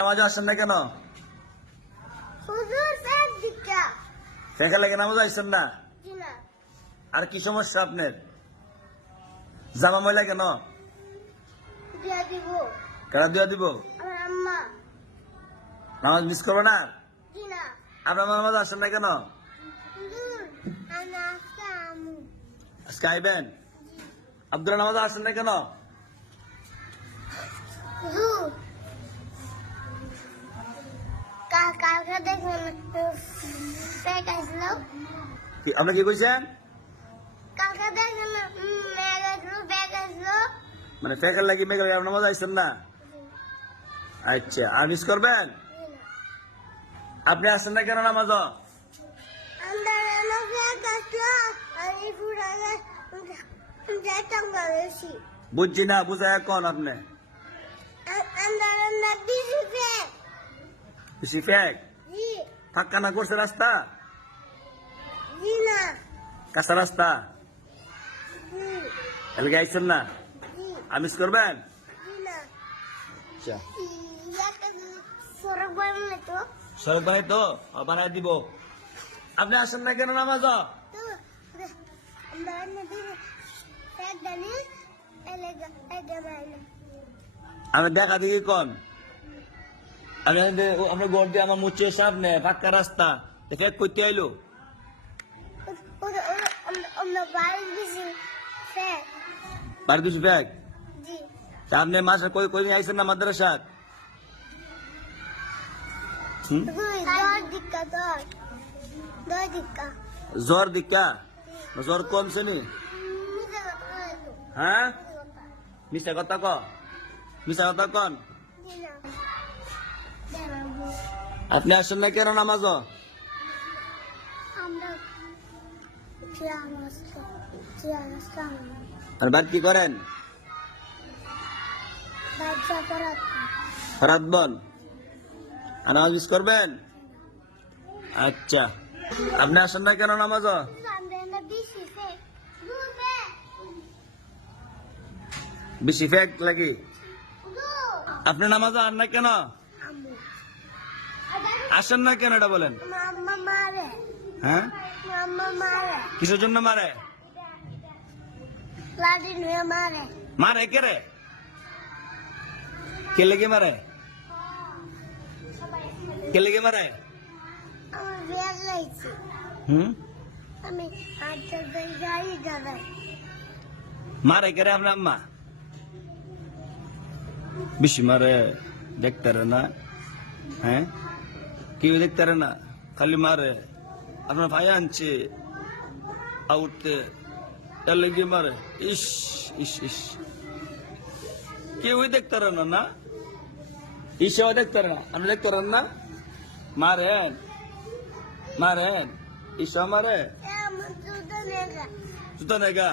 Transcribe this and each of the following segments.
নামাজ আসছেন না কেন? ফেঁকা লেগে নামাজ আসছেন না? আর কি সমস্যা আপনার? জামা ময়লা কেন? কেন দিয়া দিব? নামাজ মিস করবো না? আপনার নামাজ আসছেন না কেন? আজকে আইবেন? আব্দুল নামাজ আসছেন না কেন? আপনি কি কইছেন? মানে ফেকার লাগি মেঘ লাগি নামাজ আসছেন না? আচ্ছা, আর মিস করবেন? আপনি আসছেন না কেন নামাজ? বুঝছি না, বুঝায় কোন আপনি? বেশি ফেক ফাঁকা না করছে রাস্তা? কাঁচা রাস্তা এলাকা আইছেন না? আর মিস করবেন? সড়ক বানাই তো বানাই দিব। আপনি আসেন না কেন নামাজ? আমি দেখা দেখি কোন আপনার গোর দিয়ে আমার মুচ্ছে সামনে ফাঁকা রাস্তা দেখে করতে আইলো। বাড়ি দুশো ব্যাগ আপনি মাসে কই আইসেন না মাদ্রাসা? জ্বর দিকা জ্বর কমছে নি? হ্যাঁ মিশা কথা ক মিশা কথা কন। আপনি আসেন না কেন নামাজ? আর বাদ কি করেন? ফরাত বল আর নামাজ মিস করবেন? আচ্ছা, আপনি আসেন না কেন নামাজ? বেশি ফেক লাগি আপনি নামাজ আন না কেন? আসেন না কেন এটা বলেন? হ্যাঁ কিসের জন্য মারে? মারে কে রে? কে লেগে মারে? কে লেগে মারে? মারে কে রে আপনার আম্মা? বেশি মারে দেখতে না? হ্যাঁ কেউ দেখতে না, খালি মারে। আপনার ভাই আনছে আউটতে তার লেগে মারে। ইস ইস ইস কেউই দেখতে না না? ইসেও দেখতে না, আপনি দেখতে না? মারেন মারেন ইসা মারে জুতা নেগা।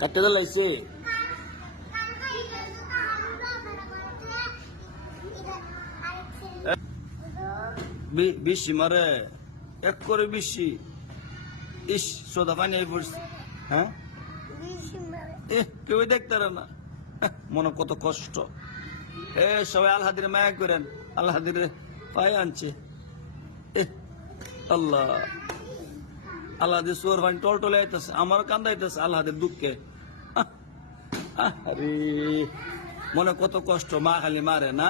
কাটতে দিলাইছে বেশি মারে এক করে বেশি। ইস সোদা পানি পড়ছে। হ্যাঁ কেউ দেখতে না, মনে কত কষ্ট। সবাই আল্লাহাদির মায়া করেন, আল্লাহাদির পায়ে আনছে। আল্লাহ আল্লাহাদের সোর পানি টলটলে আইতেছে, আমার কান্দাইতেছে আল্লাহাদের দুঃখে। আরে মনে কত কষ্ট, মা খালি মারে না।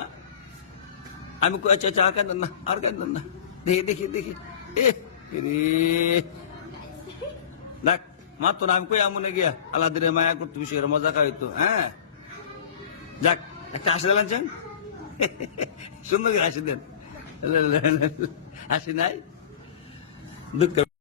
আমি আচ্ছা আচ্ছা আর কান্দেন না, আর কান্দেন না, দেখি দেখি দেখি দেখ মা তো না। আমি কই আমনে গিয়া আল্লাহাদের মায়া করতে বিষয়ের মজা খাইতো। হ্যাঁ যাক একটা হাসি দিলেন, সুন্দর করে হাসি দেন। হাসি নাই দুঃখ।